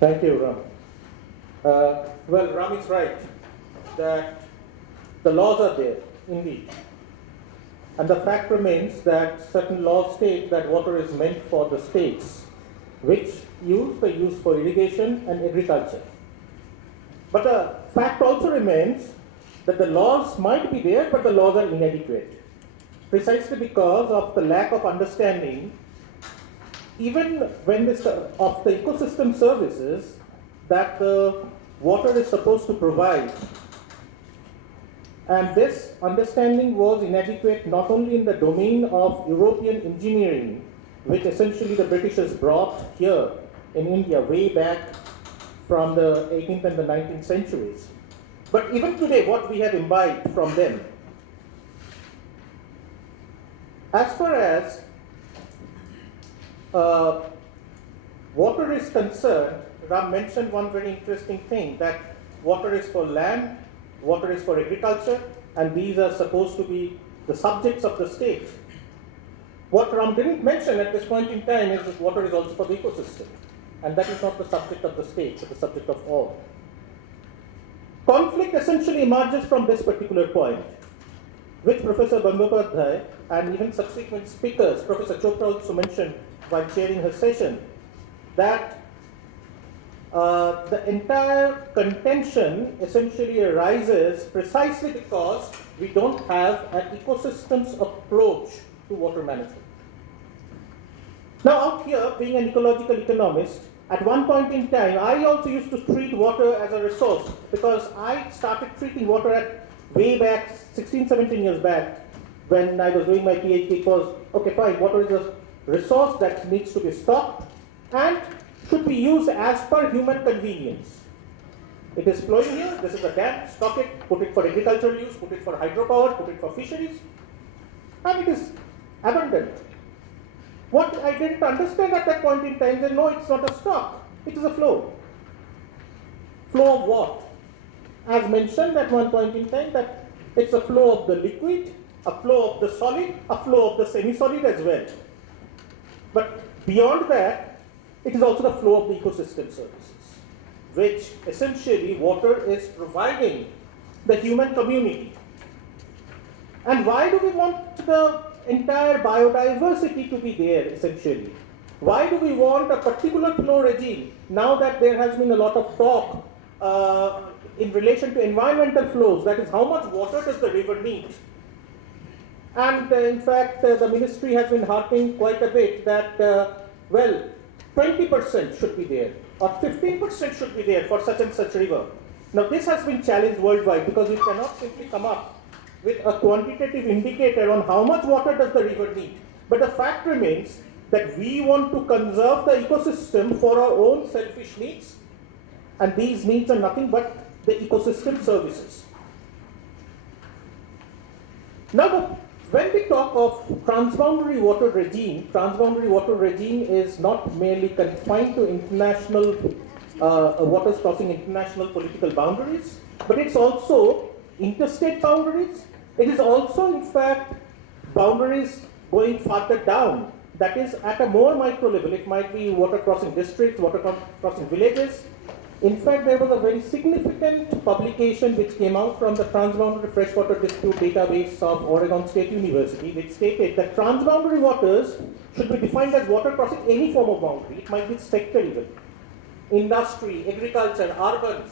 Thank you, Ram. Well, Ram is right that the laws are there, indeed. And the fact remains that certain laws state that water is meant for the states, which they use for irrigation and agriculture. But the fact also remains that the laws might be there, but the laws are inadequate, precisely because of the lack of understanding, even when this, of the ecosystem services that the water is supposed to provide. And this understanding was inadequate not only in the domain of European engineering, which essentially the Britishers brought here in India way back from the 18th and the 19th centuries, but even today what we have imbibed from them. As far as water is concerned, Ram mentioned one very interesting thing, that water is for land, water is for agriculture, and these are supposed to be the subjects of the state. What Ram didn't mention at this point in time is that water is also for the ecosystem, and that is not the subject of the state, but the subject of all. Conflict essentially emerges from this particular point, which Professor Bandyopadhyay and even subsequent speakers, Professor Chopra also mentioned while chairing her session, that the entire contention essentially arises precisely because we don't have an ecosystems approach to water management. Now out here, being an ecological economist, at one point in time, I also used to treat water as a resource, because I started treating water at way back, 16, 17 years back, when I was doing my PhD. It was, okay, fine, water is a resource that needs to be stocked and should be used as per human convenience. It is flowing here, this is a dam, stock it, put it for agricultural use, put it for hydropower, put it for fisheries, and it is abundant. What I didn't understand at that point in time is, no, it's not a stock, it is a flow. Flow of what? As mentioned at one point in time, that it's a flow of the liquid, a flow of the solid, a flow of the semi-solid as well. But beyond that, it is also the flow of the ecosystem services, which essentially water is providing the human community. And why do we want the entire biodiversity to be there, essentially? Why do we want a particular flow regime, now that there has been a lot of talk in relation to environmental flows, that is, how much water does the river need? And in fact, the ministry has been harping quite a bit that, well, 20% should be there, or 15% should be there for such and such river. Now this has been challenged worldwide, because you cannot simply come up with a quantitative indicator on how much water does the river need. But the fact remains that we want to conserve the ecosystem for our own selfish needs, and these needs are nothing but the ecosystem services. Now, when we talk of transboundary water regime is not merely confined to international waters crossing international political boundaries, but it's also interstate boundaries. It is also, in fact, boundaries going further down, that is at a more micro level. It might be water crossing districts, water crossing villages. In fact, there was a very significant publication which came out from the Transboundary Freshwater Dispute Database of Oregon State University, which stated that transboundary waters should be defined as water crossing any form of boundary. It might be sector even. Industry, agriculture, urban.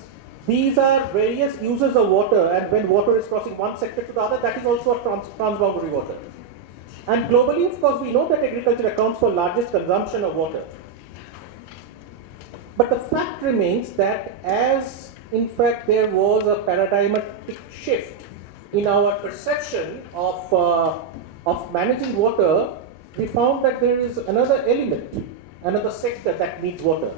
These are various uses of water, and when water is crossing one sector to the other, that is also a transboundary water. And globally, of course, we know that agriculture accounts for largest consumption of water. But the fact remains that as, in fact, there was a paradigmatic shift in our perception of managing water, we found that there is another element, another sector that needs water.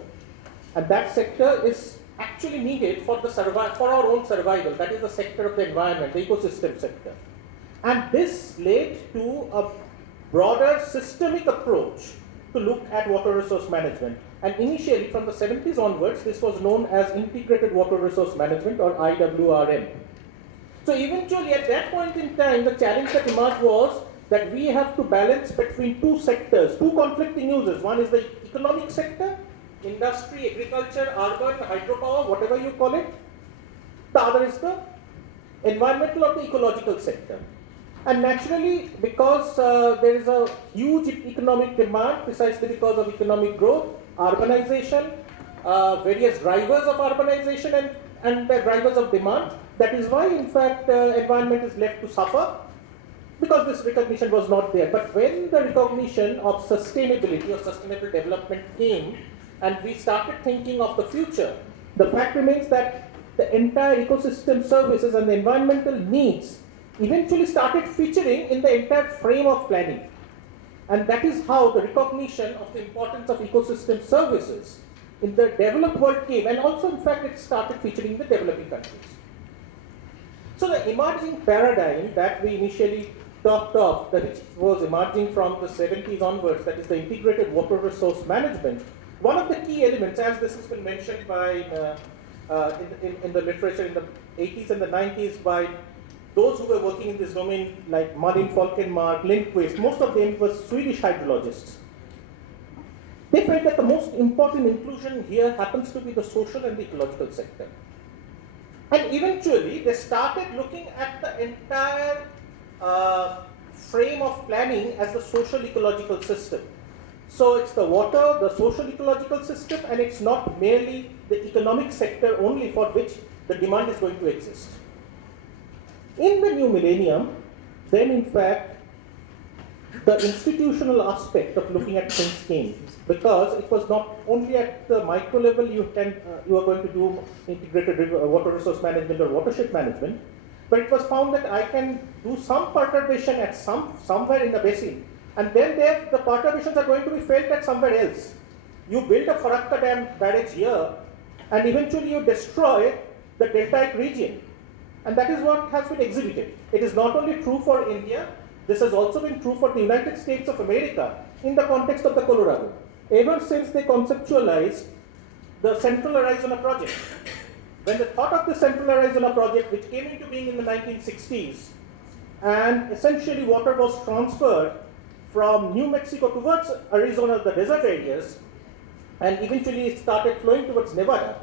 And that sector is actually needed for our own survival. That is the sector of the environment, the ecosystem sector. And this led to a broader systemic approach to look at water resource management. And initially, from the 70s onwards, this was known as Integrated Water Resource Management, or IWRM. So eventually, at that point in time, the challenge that emerged was that we have to balance between two sectors, two conflicting uses. One is the economic sector, industry, agriculture, urban, hydropower, whatever you call it. The other is the environmental or the ecological sector. And naturally, because there is a huge economic demand, precisely because of economic growth, urbanization, various drivers of urbanization and the drivers of demand, that is why, in fact, environment is left to suffer, because this recognition was not there. But when the recognition of sustainability or sustainable development came, and we started thinking of the future, the fact remains that the entire ecosystem services and the environmental needs eventually started featuring in the entire frame of planning. And that is how the recognition of the importance of ecosystem services in the developed world came, and also, in fact, it started featuring in the developing countries. So the emerging paradigm that we initially talked of, that which was emerging from the 70s onwards, that is the integrated water resource management, one of the key elements, as this has been mentioned by in the literature in the 80s and the 90s by those who were working in this domain, like Martin Falkenmark, Lindqvist, most of them were Swedish hydrologists. They felt that the most important inclusion here happens to be the social and the ecological sector. And eventually, they started looking at the entire frame of planning as the social ecological system. So it's the water, the social ecological system, and it's not merely the economic sector only for which the demand is going to exist. In the new millennium, then in fact, the institutional aspect of looking at things came, because it was not only at the micro level you are going to do integrated water resource management or watershed management, but it was found that I can do some perturbation at somewhere in the basin, and then the perturbations are going to be felt at somewhere else. You build a Farakka Dam barrage here, and eventually you destroy the deltaic region. And that is what has been exhibited. It is not only true for India, this has also been true for the United States of America in the context of the Colorado. Ever since they conceptualized the Central Arizona Project, when the thought of the Central Arizona Project, which came into being in the 1960s, and essentially water was transferred from New Mexico towards Arizona, the desert areas, and eventually it started flowing towards Nevada,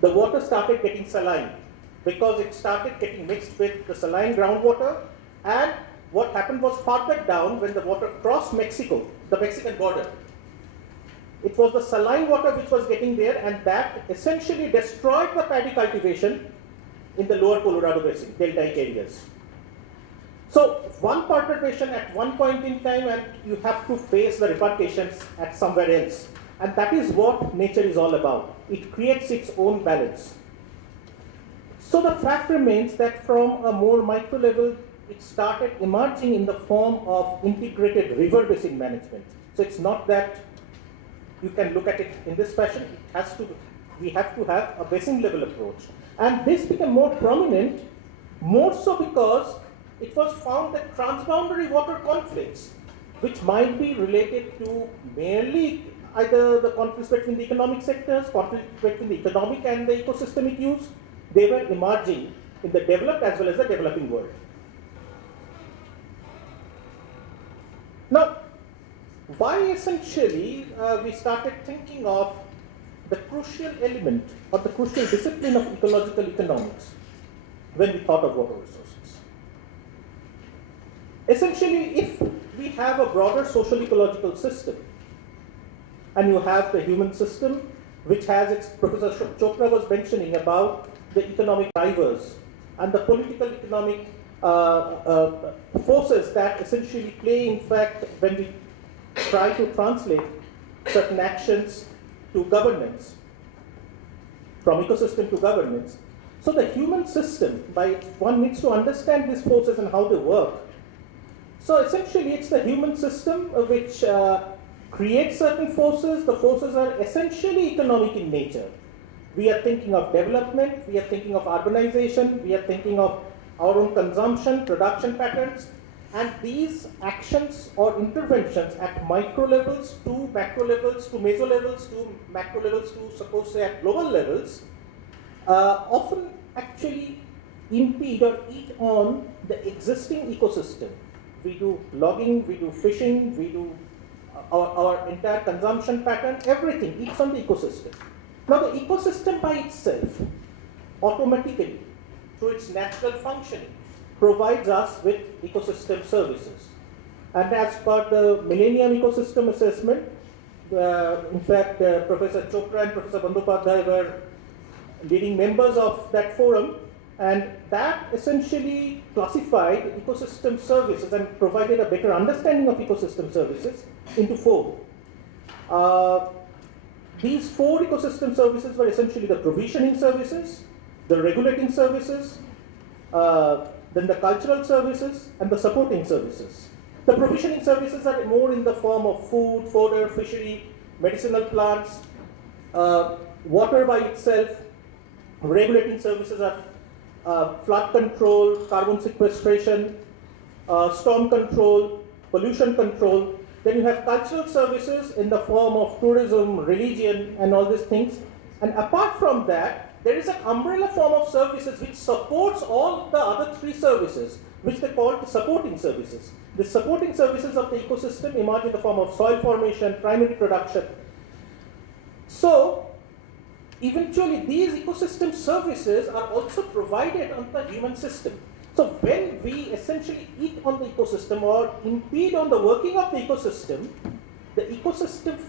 the water started getting saline, because it started getting mixed with the saline groundwater. And what happened was, farther down, when the water crossed Mexico, the Mexican border, it was the saline water which was getting there, and that essentially destroyed the paddy cultivation in the lower Colorado basin, deltaic areas. So one perturbation at one point in time, and you have to face the repercussions at somewhere else. And that is what nature is all about. It creates its own balance. So the fact remains that from a more micro level, it started emerging in the form of integrated river basin management. So it's not that you can look at it in this fashion. We have to have a basin level approach. And this became more prominent, more so because it was found that transboundary water conflicts, which might be related to merely either the conflicts between the economic sectors, conflicts between the economic and the ecosystemic use, they were emerging in the developed as well as the developing world. Now, why essentially we started thinking of the crucial element or the crucial discipline of ecological economics when we thought of water resources? Essentially, if we have a broader social ecological system, and you have the human system, which has its, Professor Chopra was mentioning about the economic drivers and the political economic forces that essentially play, in fact, when we try to translate certain actions to governance, from ecosystem to governance. So the human system, one needs to understand these forces and how they work. So essentially it's the human system which creates certain forces. The forces are essentially economic in nature. We are thinking of development, we are thinking of urbanization, we are thinking of our own consumption, production patterns, and these actions or interventions at micro levels to macro levels to meso levels to macro levels to, suppose, say, at global levels, often actually impede or eat on the existing ecosystem. We do logging, we do fishing, we do our entire consumption pattern, everything, it's on the ecosystem. Now the ecosystem by itself, automatically, through its natural functioning, provides us with ecosystem services. And as per the Millennium Ecosystem Assessment, in fact, Professor Chopra and Professor Bandyopadhyay were leading members of that forum, and that essentially classified ecosystem services and provided a better understanding of ecosystem services into four. These four ecosystem services were essentially the provisioning services, the regulating services, then the cultural services, and the supporting services. The provisioning services are more in the form of food, fodder, fishery, medicinal plants, water by itself. Regulating services are flood control, carbon sequestration, storm control, pollution control. Then you have cultural services in the form of tourism, religion, and all these things. And apart from that, there is an umbrella form of services which supports all the other three services, which they call the supporting services. The supporting services of the ecosystem emerge in the form of soil formation, primary production. So, eventually these ecosystem services are also provided on the human system. So when we essentially eat on the ecosystem or impede on the working of the ecosystem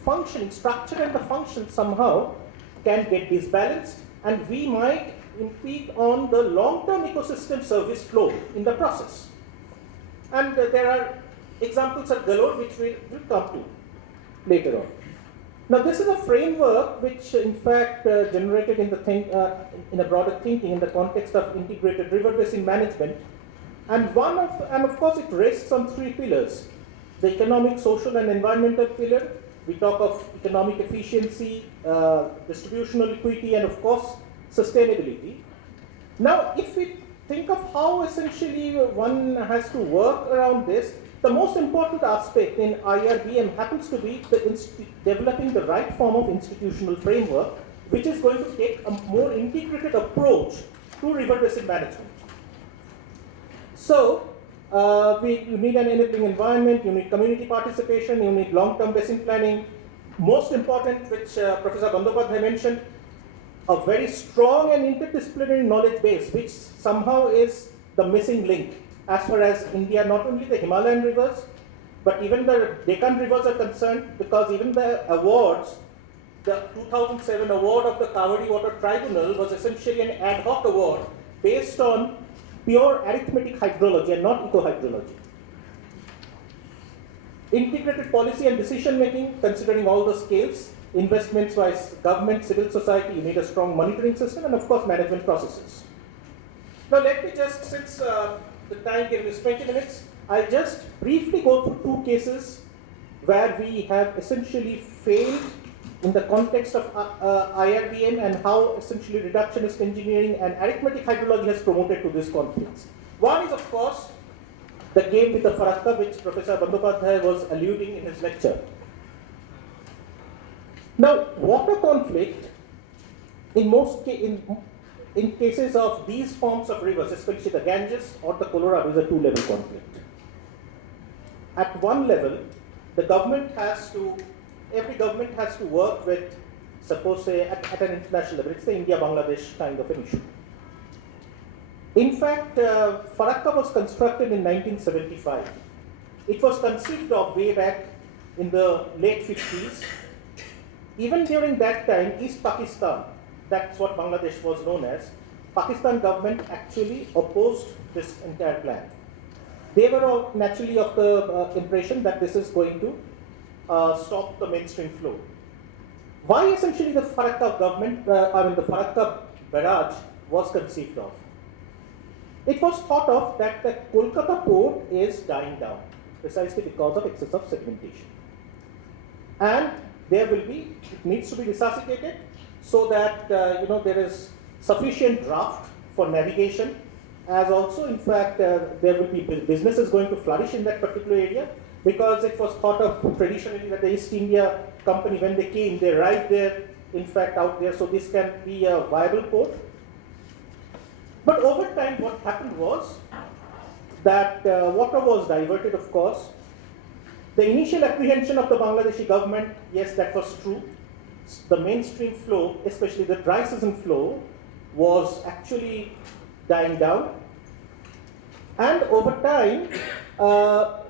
functioning, structure and the function somehow can get disbalanced, and we might impede on the long-term ecosystem service flow in the process. And there are examples at galore which we will come to later on. Now this is a framework which in fact generated in the in a broader thinking in the context of integrated river basin management, and of course it rests on three pillars: the economic, social and environmental pillar. We talk of economic efficiency, distributional equity, and of course sustainability. Now if we think of how essentially one has to work around this, the most important aspect in IRBM happens to be developing the right form of institutional framework, which is going to take a more integrated approach to river basin management. So, you need an enabling environment, you need community participation, you need long-term basin planning. Most important, which Professor Bandyopadhyay mentioned, a very strong and interdisciplinary knowledge base, which somehow is the missing link. As far as India, not only the Himalayan rivers, but even the Deccan rivers are concerned, because even the awards, the 2007 award of the Kaveri Water Tribunal was essentially an ad hoc award based on pure arithmetic hydrology and not eco-hydrology. Integrated policy and decision making, considering all the scales, investments wise, government, civil society, you need a strong monitoring system, and of course management processes. Now let me just, since the time given is 20 minutes, I'll just briefly go through two cases where we have essentially failed in the context of IRBM and how essentially reductionist engineering and arithmetic hydrology has promoted to these conflicts. One is, of course, the game with the Farakka, which Professor Bandyopadhyay was alluding in his lecture. Now, water conflict, in cases of these forms of rivers, especially the Ganges or the Colorado, is a two-level conflict. At one level, every government has to work with, suppose say at an international level, it's the India-Bangladesh kind of an issue. In fact, Farakka was constructed in 1975. It was conceived of way back in the late 50s. Even during that time, East Pakistan, that's what Bangladesh was known as, Pakistan government actually opposed this entire plan. They were naturally of the impression that this is going to stop the mainstream flow. Why essentially the Farakka the Farakka barrage was conceived of? It was thought of that the Kolkata port is dying down, precisely because of excess of sedimentation. And it needs to be resuscitated so that there is sufficient draft for navigation, as also in fact there will be businesses going to flourish in that particular area, because it was thought of traditionally that the East India Company, when they came, they arrived there, in fact out there, so this can be a viable port. But over time what happened was that water was diverted, of course. The initial apprehension of the Bangladeshi government, yes, that was true. The mainstream flow, especially the dry season flow, was actually dying down. And over time,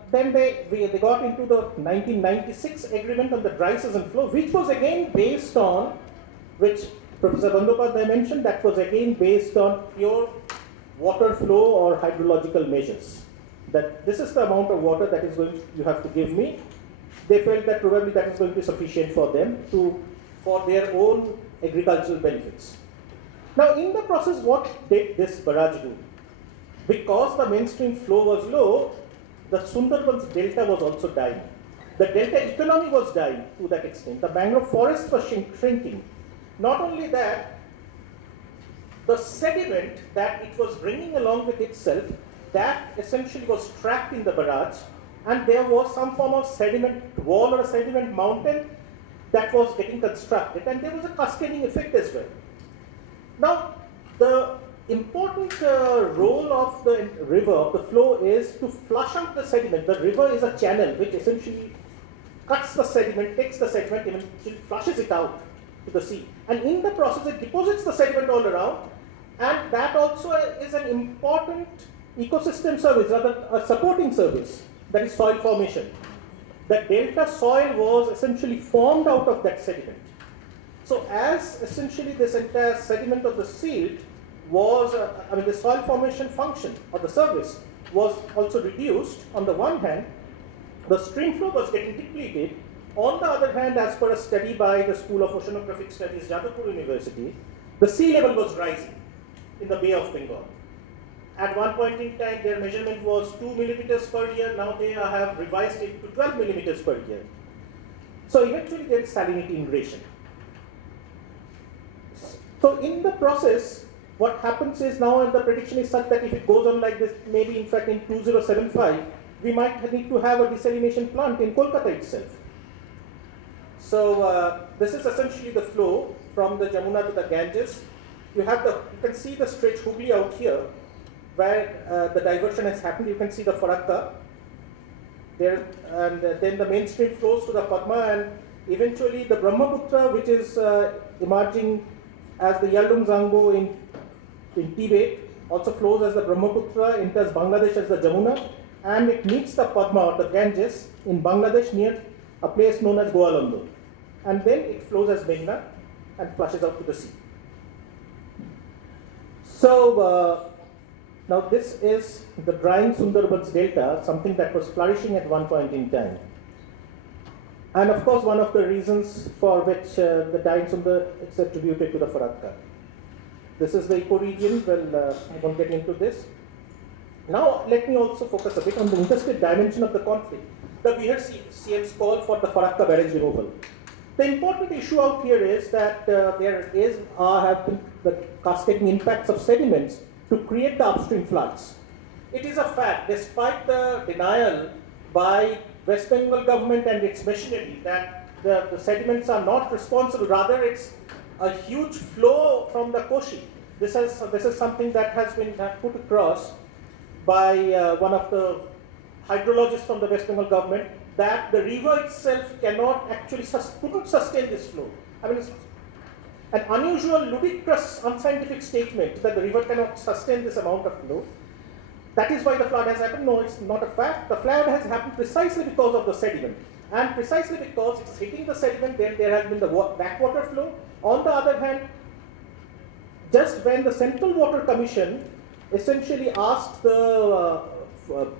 then they got into the 1996 agreement on the dry season flow, which was again based on, which Professor Bandyopadhyay mentioned, that was again based on pure water flow or hydrological measures. That this is the amount of water that is going you have to give me. They felt that probably that is going to be sufficient for them for their own agricultural benefits. Now, in the process, what did this barrage do? Because the mainstream flow was low, the Sundarbans delta was also dying. The delta economy was dying to that extent. The mangrove forest was shrinking. Not only that, the sediment that it was bringing along with itself, that essentially was trapped in the barrage, and there was some form of sediment wall or a sediment mountain that was getting constructed, and there was a cascading effect as well. Now, the important role of the river, of the flow, is to flush out the sediment. The river is a channel which essentially cuts the sediment, takes the sediment, eventually flushes it out to the sea. And in the process, it deposits the sediment all around, and that also is an important ecosystem service, rather a supporting service, that is soil formation. The delta soil was essentially formed out of that sediment. So as essentially this entire sediment of the silt was, the soil formation function or the service was also reduced. On the one hand, the stream flow was getting depleted. On the other hand, as per a study by the School of Oceanographic Studies, Jadavpur University, the sea level was rising in the Bay of Bengal. At one point in time, their measurement was 2 millimeters per year. Now they have revised it to 12 millimeters per year. So eventually there is salinity ingression. So in the process, what happens is now, and the prediction is such that if it goes on like this, maybe in fact in 2075, we might need to have a desalination plant in Kolkata itself. So this is essentially the flow from the Jamuna to the Ganges. You can see the stretch Hooghly out here, where the diversion has happened. You can see the Farakka there, and then the mainstream flows to the Padma, and eventually the Brahmaputra, which is emerging as the Yalung Zango in Tibet, also flows as the Brahmaputra, enters Bangladesh as the Jamuna, and it meets the Padma or the Ganges in Bangladesh near a place known as Goalando. And then it flows as Meghna and flushes out to the sea. So now this is the drying Sundarbans Delta, something that was flourishing at one point in time. And of course, one of the reasons for which the dying Sundar is attributed to the Farakka. This is the ecoregion. Well, I won't get into this. Now, let me also focus a bit on the interstate dimension of the conflict. We heard CM's call for the Farakka barrage removal. The important issue out here is that there have been the cascading impacts of sediments to create the upstream floods. It is a fact, despite the denial by West Bengal government and its machinery that the sediments are not responsible, rather it's a huge flow from the Koshi. This is something that has been put across by one of the hydrologists from the West Bengal government, that the river itself cannot actually couldn't sustain this flow. I mean, it's an unusual, ludicrous, unscientific statement that the river cannot sustain this amount of flow. That is why the flood has happened. No, it's not a fact. The flood has happened precisely because of the sediment. And precisely because it's hitting the sediment, then there has been the backwater flow. On the other hand, just when the Central Water Commission essentially asked the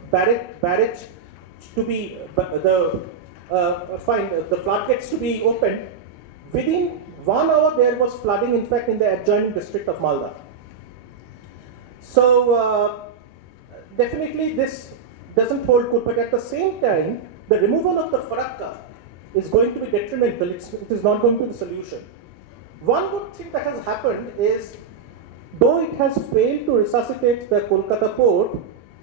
barrage to be, the floodgates to be opened, within 1 hour there was flooding, in fact, in the adjoining district of Malda. So definitely this doesn't hold good, but at the same time, the removal of the Farakka is going to be detrimental. It is not going to be the solution. One good thing that has happened is, though it has failed to resuscitate the Kolkata port,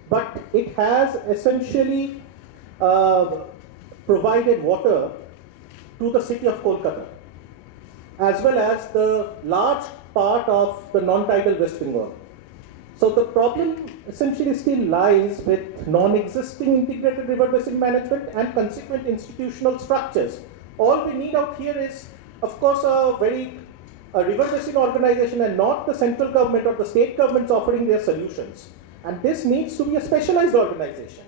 but it has essentially provided water to the city of Kolkata, as well as the large part of the non-tidal West Bengal. So the problem essentially still lies with non-existing integrated river basin management and consequent institutional structures. All we need out here is, of course, a river basin organization and not the central government or the state governments offering their solutions. And this needs to be a specialized organization.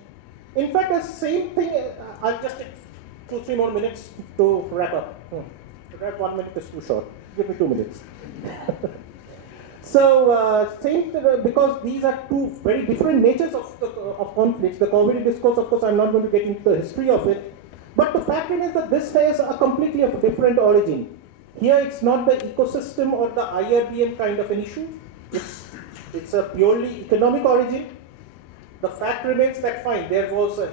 In fact, the same thing, I'll just take 2-3 more minutes to wrap up. To wrap 1 minute is too short. Give me 2 minutes. So, because these are two very different natures of conflicts. The Coveri discourse, of course, I'm not going to get into the history of it. But the fact is that this has a completely different origin. Here, it's not the ecosystem or the IRBM kind of an issue. It's a purely economic origin. The fact remains that fine, there was a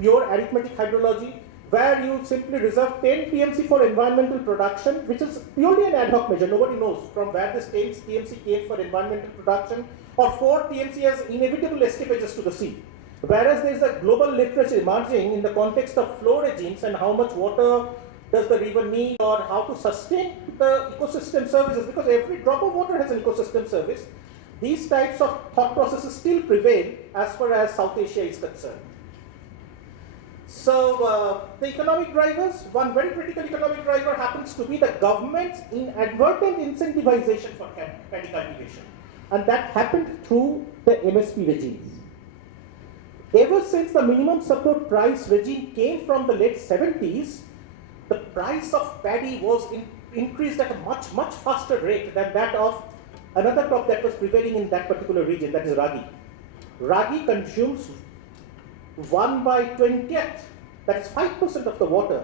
pure arithmetic hydrology where you simply reserve 10 TMC for environmental production, which is purely an ad hoc measure. Nobody knows from where this 10 TMC came for environmental production, or 4 TMC as inevitable escapages to the sea. Whereas there is a global literature emerging in the context of flow regimes and how much water does the river need, or how to sustain the ecosystem services, because every drop of water has an ecosystem service. These types of thought processes still prevail as far as South Asia is concerned. So the economic drivers, one very critical economic driver happens to be the government's inadvertent incentivization for paddy cultivation. And that happened through the MSP regime. Ever since the minimum support price regime came from the late 70s, the price of paddy was increased at a much, much faster rate than that of another crop that was prevailing in that particular region, that is ragi. Ragi consumes 1/20th, that is 5% of the water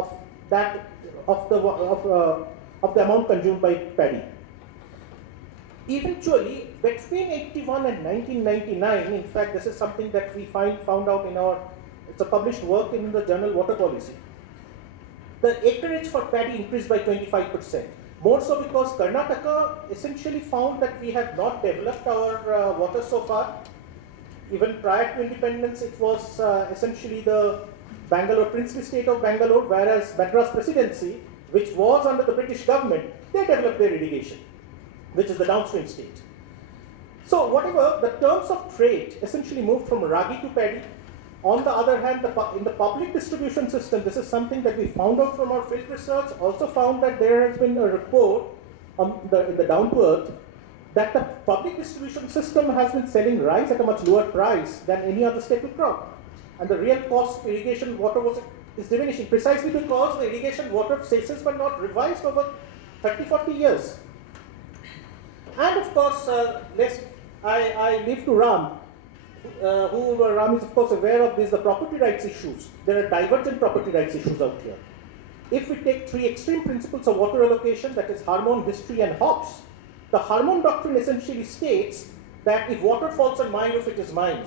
of the amount consumed by paddy. Eventually, between 81 and 1999, in fact, this is something that we found out in it's a published work in the journal Water Policy. The acreage for paddy increased by 25%. More so because Karnataka essentially found that we have not developed our water so far. Even prior to independence, it was essentially the Bangalore, princely state of Bangalore, whereas Madras Presidency, which was under the British government, they developed their irrigation, which is the downstream state. So whatever, the terms of trade essentially moved from ragi to paddy. On the other hand, in the public distribution system, this is something that we found out from our field research, also found that there has been a report in the down to earth that the public distribution system has been selling rice at a much lower price than any other staple crop. And the real cost of irrigation water is diminishing precisely because the irrigation water cesses were not revised over 30-40 years. And of course, I leave to Ram, Ram is of course aware of the property rights issues. There are divergent property rights issues out here. If we take 3 extreme principles of water allocation, that is Harmon, history, and Hobbes, the Harmon doctrine essentially states that if water falls on my roof, it is mine.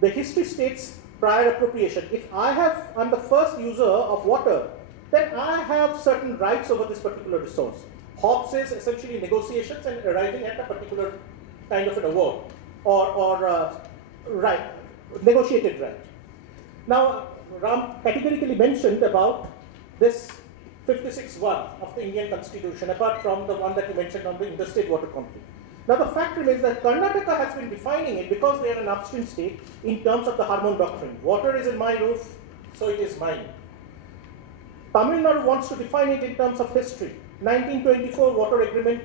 The history states prior appropriation. If I'm the first user of water, then I have certain rights over this particular resource. Hobbes is essentially negotiations and arriving at a particular kind of an award or right, negotiated right. Now, Ram categorically mentioned about this 56(1) of the Indian Constitution, apart from the one that you mentioned on the interstate water conflict. Now, the fact remains that Karnataka has been defining it because they are an upstream state in terms of the Harmon doctrine. Water is in my roof, so it is mine. Tamil Nadu wants to define it in terms of history. 1924 water agreement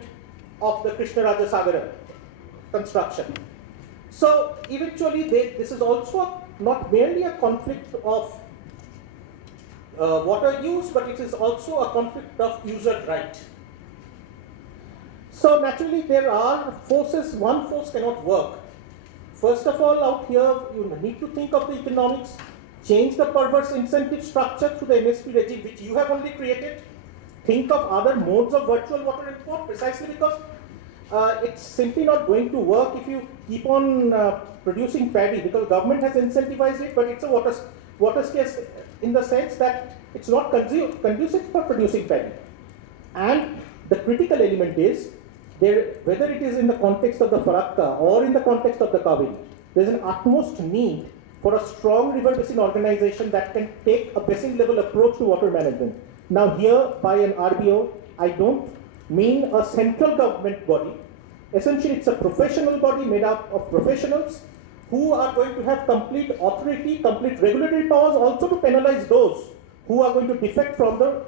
of the Krishna Raja Sagara construction. So eventually this is also not merely a conflict of water use, but it is also a conflict of user right. So naturally there are forces, one force cannot work. First of all, out here you need to think of the economics, change the perverse incentive structure through the MSP regime which you have only created. Think of other modes of virtual water import precisely because it's simply not going to work if you keep on producing paddy, because government has incentivized it, but it's a water scarce in the sense that it's not conducive for producing paddy. And the critical element is, whether it is in the context of the Farakka or in the context of the Kaveri, there's an utmost need for a strong river basin organization that can take a basin level approach to water management. Now here, by an RBO, I don't mean a central government body, Essentially, it's a professional body made up of professionals who are going to have complete authority, complete regulatory powers, also to penalize those who are going to defect from the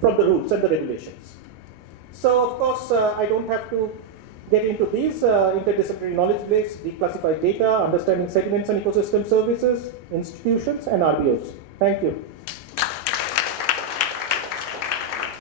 rules and the regulations. So, of course, I don't have to get into these interdisciplinary knowledge base, declassified data, understanding sediments and ecosystem services, institutions, and RBOs. Thank you.